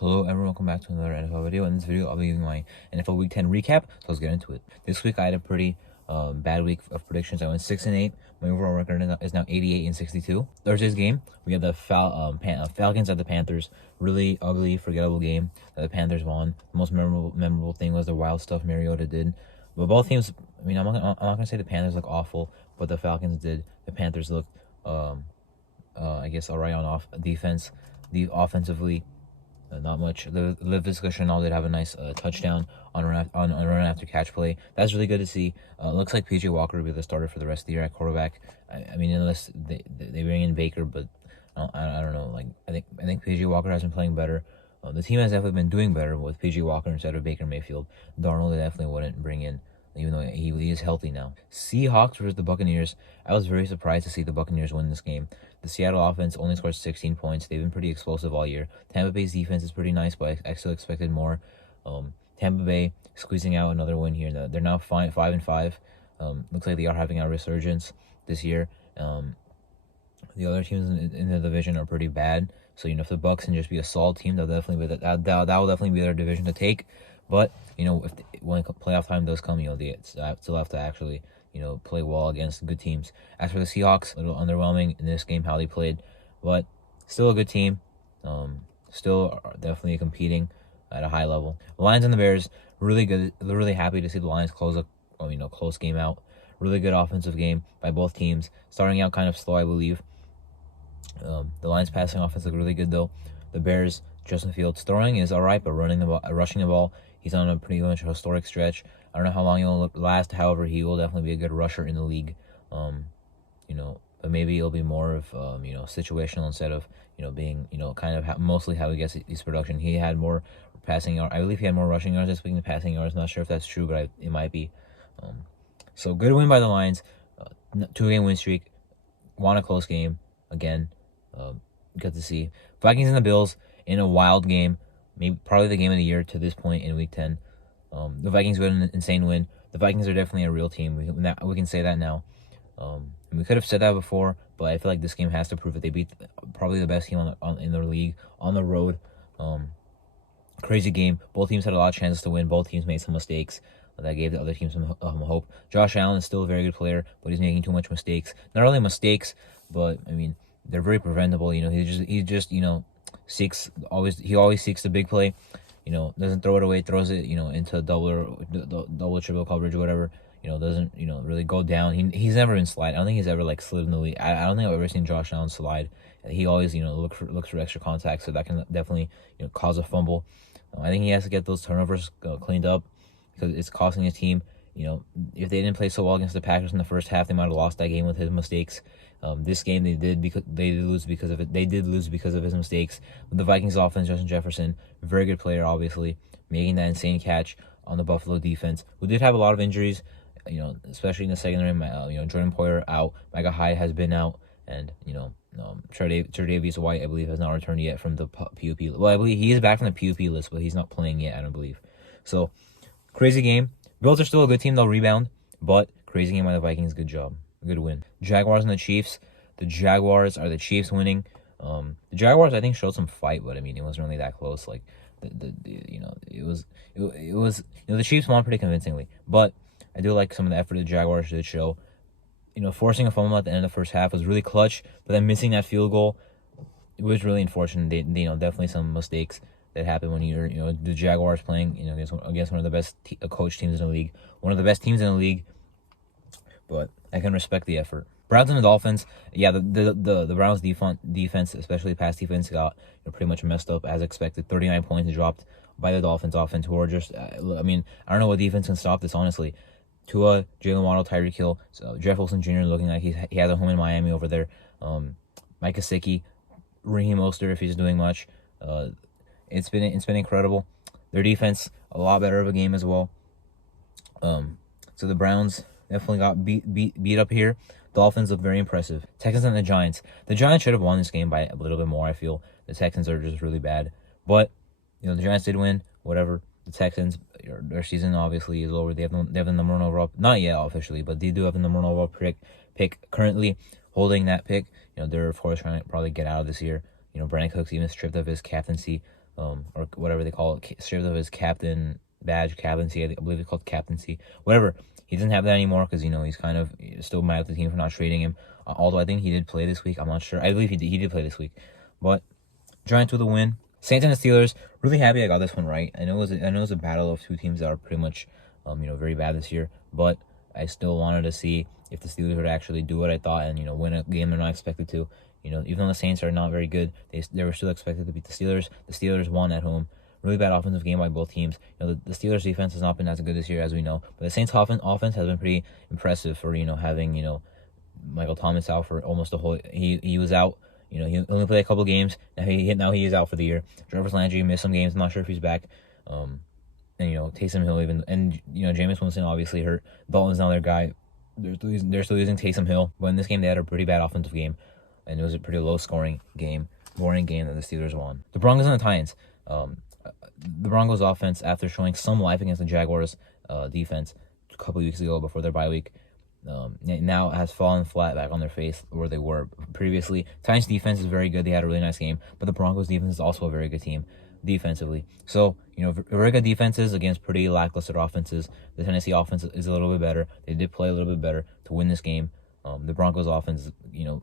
Hello everyone, welcome back to another NFL video. In this video, I'll be giving my NFL Week 10 recap, so let's get into it. This week, I had a pretty bad week of predictions. I went 6-8. My overall record is now 88-62. Thursday's game, we had the Falcons at the Panthers. Really ugly, forgettable game that the Panthers won. The most memorable thing was the wild stuff Mariota did. But both teams, I mean, I'm not gonna say the Panthers look awful, but the Falcons did. The Panthers looked, I guess, alright on defense. Offensively, not much. The Laviska Shenault did have a nice touchdown on a run after catch play. That's really good to see. Looks like PJ Walker will be the starter for the rest of the year at quarterback. I mean, unless they bring in Baker, but I don't know. Like I think PJ Walker has been playing better. The team has definitely been doing better with PJ Walker instead of Baker Mayfield. Darnold, they definitely wouldn't bring in, even though he is healthy now. Seahawks versus the Buccaneers. I was very surprised to see the Buccaneers win this game. The Seattle offense only scored 16 points. They've been pretty explosive all year. Tampa Bay's defense is pretty nice, but I still expected more. Tampa Bay squeezing out another win here. They're now 5-5. Looks like they are having a resurgence this year. The other teams in the division are pretty bad. So, if the Bucs can just be a solid team, that will definitely be their division to take. But, when playoff time does come, they still have to actually, play well against good teams. As for the Seahawks, a little underwhelming in this game how they played, but still a good team. Still definitely competing at a high level. The Lions and the Bears, really good. Really happy to see the Lions close close game out. Really good offensive game by both teams. Starting out kind of slow, I believe. The Lions passing offense look really good though. The Bears, Justin Fields throwing is alright, but rushing the ball, he's on a pretty much historic stretch. I don't know how long he'll last. However, he will definitely be a good rusher in the league. But maybe it'll be more of situational instead of being kind of mostly how he gets his production. He had more passing yards. I believe he had more rushing yards this week than passing yards. Not sure if that's true, but it might be. So good win by the Lions. 2-game win streak. Won a close game again. Good to see. Vikings and the Bills in a wild game. Maybe probably the game of the year to this point in Week 10. The Vikings got an insane win. The Vikings are definitely a real team. We can say that now. We could have said that before, but I feel like this game has to prove that they beat probably the best team in the league on the road. Crazy game. Both teams had a lot of chances to win. Both teams made some mistakes that gave the other team some hope. Josh Allen is still a very good player, but he's making too much mistakes. Not only mistakes, but I mean they're very preventable. He just he always seeks the big play. Doesn't throw it away, throws it, into double, triple coverage or whatever. Doesn't, really go down. He's never been slide. I don't think he's ever slid in the league. I don't think I've ever seen Josh Allen slide. He always, looks for extra contact, so that can definitely, cause a fumble. I think he has to get those turnovers cleaned up because it's costing his team. If they didn't play so well against the Packers in the first half, they might have lost that game with his mistakes. This game they did lose because of it. They did lose because of his mistakes. But the Vikings offense, Justin Jefferson, very good player, obviously, making that insane catch on the Buffalo defense, who did have a lot of injuries. Especially in the secondary. Jordan Poyer out, Micah Hyde has been out, and Tre'Davious White, I believe, has not returned yet from the PUP. Well, I believe he is back from the PUP list, but he's not playing yet, I don't believe. So, crazy game. Bills are still a good team. They'll rebound, but crazy game by the Vikings. Good job. Good win. Jaguars and the Chiefs. The Jaguars are the Chiefs winning. The Jaguars, I think, showed some fight, but I mean, it wasn't really that close. Like it was the Chiefs won pretty convincingly, but I do like some of the effort the Jaguars did show. Forcing a fumble at the end of the first half was really clutch, but then missing that field goal, it was really unfortunate. Definitely some mistakes that happen when you're, the Jaguars playing, against one of the best coach teams in the league, one of the best teams in the league. But I can respect the effort. Browns and the Dolphins, yeah, the Browns defense, especially pass defense, got pretty much messed up as expected. 39 points dropped by the Dolphins offense, who are just, I don't know what defense can stop this, honestly. Tua, Jalen Waddle, Tyreek Hill, Jeff Wilson Jr. looking like he has a home in Miami over there. Mike Gesicki, Raheem Mostert, if he's doing much. It's been incredible. Their defense, a lot better of a game as well. So the Browns definitely got beat up here. Dolphins look very impressive. Texans and the Giants. The Giants should have won this game by a little bit more, I feel. The Texans are just really bad. But, the Giants did win. Whatever. The Texans, their season obviously is over. They have the number one overall. Not yet officially, but they do have the number one overall pick currently holding that pick. They're, of course, trying to probably get out of this year. Brandon Cooks even stripped of his captaincy. or whatever they call it, stripped of his captain badge, captaincy. I believe it's called captaincy. Whatever. He doesn't have that anymore because he's kind of still mad at the team for not trading him. Although I think he did play this week. I'm not sure. I believe he did play this week, but Giants with a win. Saints and the Steelers. Really happy I got this one right. I know it was a battle of two teams that are pretty much, very bad this year. But I still wanted to see if the Steelers would actually do what I thought and win a game they're not expected to. Even though the Saints are not very good, they were still expected to beat the Steelers. The Steelers won at home. Really bad offensive game by both teams. The Steelers defense has not been as good this year as we know, but the Saints offense has been pretty impressive for having Michael Thomas out for almost the whole. He was out. He only played a couple games. Now he is out for the year. Jarvis Landry missed some games. I'm not sure if he's back. And Taysom Hill Jameis Winston obviously hurt. Dalton's now their guy. They're still using Taysom Hill, but in this game they had a pretty bad offensive game, and it was a pretty low scoring game, boring game that the Steelers won. The Broncos and the Titans. The Broncos offense, after showing some life against the Jaguars defense a couple of weeks ago before their bye week, now has fallen flat back on their face where they were previously. Titans defense is very good. They had a really nice game, but the Broncos defense is also a very good team defensively. So, very good defenses against pretty lackluster offenses. The Tennessee offense is a little bit better. They did play a little bit better to win this game. The Broncos offense,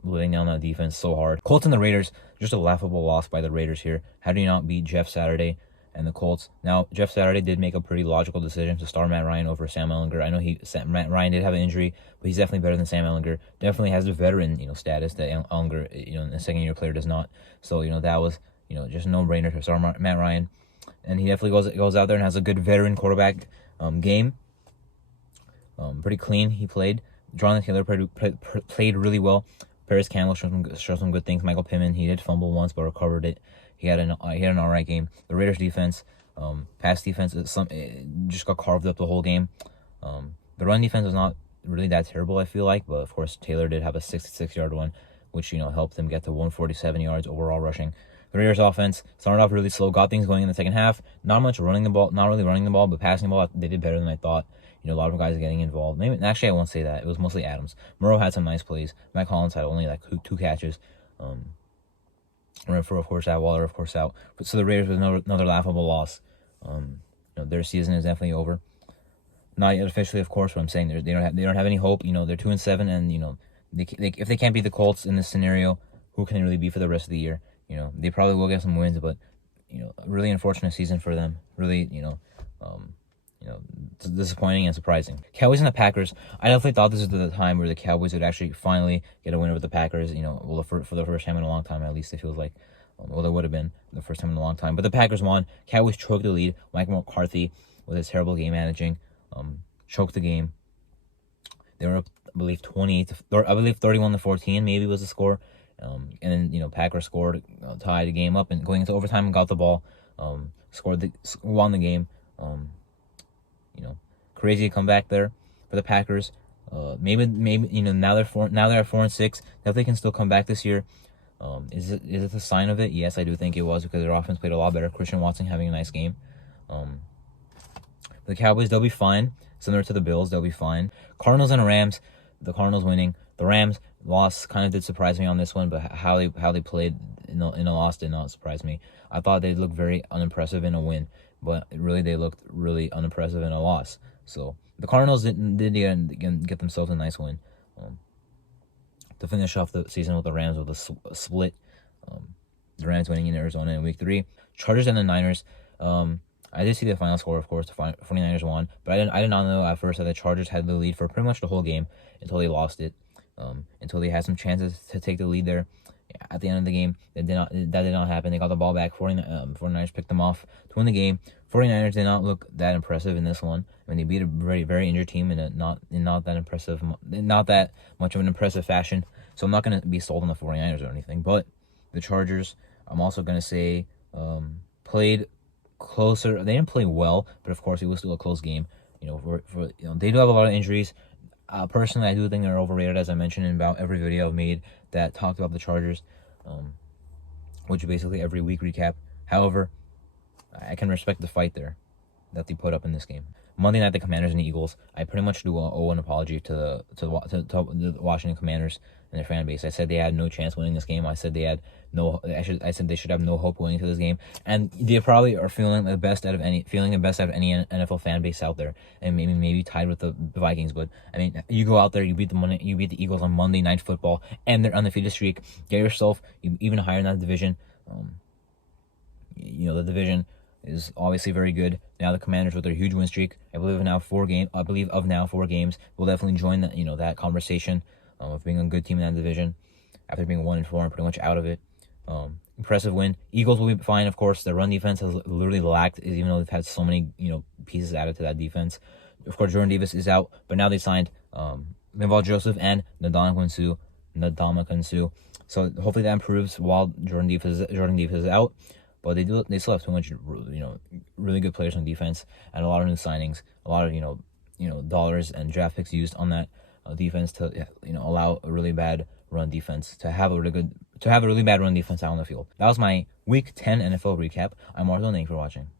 letting down that defense so hard. Colts and the Raiders, just a laughable loss by the Raiders here. How do you not beat Jeff Saturday and the Colts? Now, Jeff Saturday did make a pretty logical decision to start Matt Ryan over Sam Ehlinger. I know Matt Ryan did have an injury, but he's definitely better than Sam Ehlinger. Definitely has the veteran, status that Ehlinger, a second-year player does not. So, that was, just a no-brainer to start Matt Ryan. And he definitely goes out there and has a good veteran quarterback game. Pretty clean he played. Jonathan Taylor played really well. Paris Campbell showed some good things. Michael Pittman, he did fumble once but recovered it. He had an alright game. The Raiders defense, pass defense, just got carved up the whole game. The run defense was not really that terrible, I feel like, but of course Taylor did have a 66-yard one, which helped them get to 147 yards overall rushing. The Raiders offense started off really slow, got things going in the second half. Not really running the ball, but passing the ball, they did better than I thought. A lot of guys getting involved. Actually, I won't say that. It was mostly Adams. Murrow had some nice plays. Mike Collins had only like two catches. Renfro, of course, out. Waller, of course, out. So the Raiders was another laughable loss. Their season is definitely over. Not yet officially, of course. But I'm saying they don't have any hope. They're 2-7, and if they can't beat the Colts in this scenario, who can they really be for the rest of the year? They probably will get some wins, but really unfortunate season for them. Really, it's disappointing and surprising. Cowboys and the Packers. I definitely thought this was the time where the Cowboys would actually finally get a win over the Packers. For the first time in a long time, at least it feels like. Well, it would have been the first time in a long time. But the Packers won. Cowboys choked the lead. Mike McCarthy, with his terrible game managing, choked the game. They were up, I believe, 31-14 maybe was the score. And then Packers scored, tied the game up, and going into overtime and got the ball, won the game. Crazy comeback there for the Packers. Maybe now they're at 4-6. Definitely can still come back this year. Is it a sign of it? Yes, I do think it was, because their offense played a lot better. Christian Watson having a nice game. The Cowboys, they'll be fine. Similar to the Bills, they'll be fine. Cardinals and the Rams. The Cardinals winning. The Rams loss kind of did surprise me on this one, but how they played in a loss did not surprise me. I thought they'd look very unimpressive in a win, but really they looked really unimpressive in a loss. So the Cardinals did get themselves a nice win to finish off the season with the Rams with a split. The Rams winning in Arizona in Week 3. Chargers and the Niners. I did see the final score, of course. The 49ers won, but I did not know at first that the Chargers had the lead for pretty much the whole game until they lost it. Until they had some chances to take the lead there. At the end of the game, that did not happen. They got the ball back. 49ers picked them off to win the game. 49ers did not look that impressive in this one. I mean, they beat a very, very injured team in not that much of an impressive fashion. So I'm not going to be sold on the 49ers or anything. But the Chargers, I'm also going to say, played closer. They didn't play well, but of course it was still a close game. They do have a lot of injuries. Personally, I do think they're overrated, as I mentioned in about every video I've made that talked about the Chargers, which is basically every week recap. However, I can respect the fight there. that they put up in this game. Monday night, the Commanders and the Eagles. I pretty much do owe an apology to the Washington Commanders and their fan base. I said they had no chance winning this game. I said they had no. I said they should have no hope winning to this game, and they probably are feeling the best out of any NFL fan base out there, and maybe tied with the Vikings. But I mean, you go out there, you beat the Eagles on Monday Night Football, and they're undefeated streak. Get yourself even higher in that division. The division is obviously very good. Now the Commanders with their huge win streak, I believe of now 4 games, will definitely join that conversation of being a good team in that division after being 1-4 and pretty much out of it. Impressive win. Eagles will be fine, of course. Their run defense has literally lacked, even though they've had so many pieces added to that defense. Of course, Jordan Davis is out, but now they signed Linval Joseph and Ndamukong Suh. So hopefully that improves while Jordan Davis is out. But they still have too much, really good players on defense and a lot of new signings, a lot of dollars and draft picks used on that defense to allow a really bad run defense to have a really bad run defense out on the field. That was my Week 10 NFL recap. I'm Marlo. Thanks for watching.